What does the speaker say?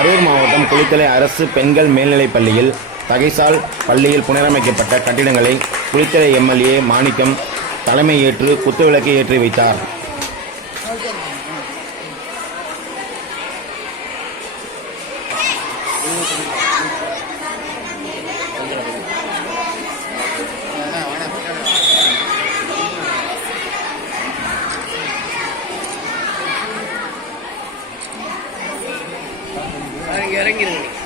கரூர் மாவட்டம் குளித்தலை அரசு பெண்கள் மேல்நிலைப் பள்ளியில் தகைசால் பள்ளியில் புனரமைக்கப்பட்ட கட்டிடங்களை குளித்தலை எம்எல்ஏ மாணிக்கம் தலைமையேற்று குத்துவிளக்கை ஏற்றி வைத்தார். ഇറങ്ങി ഇറങ്ങി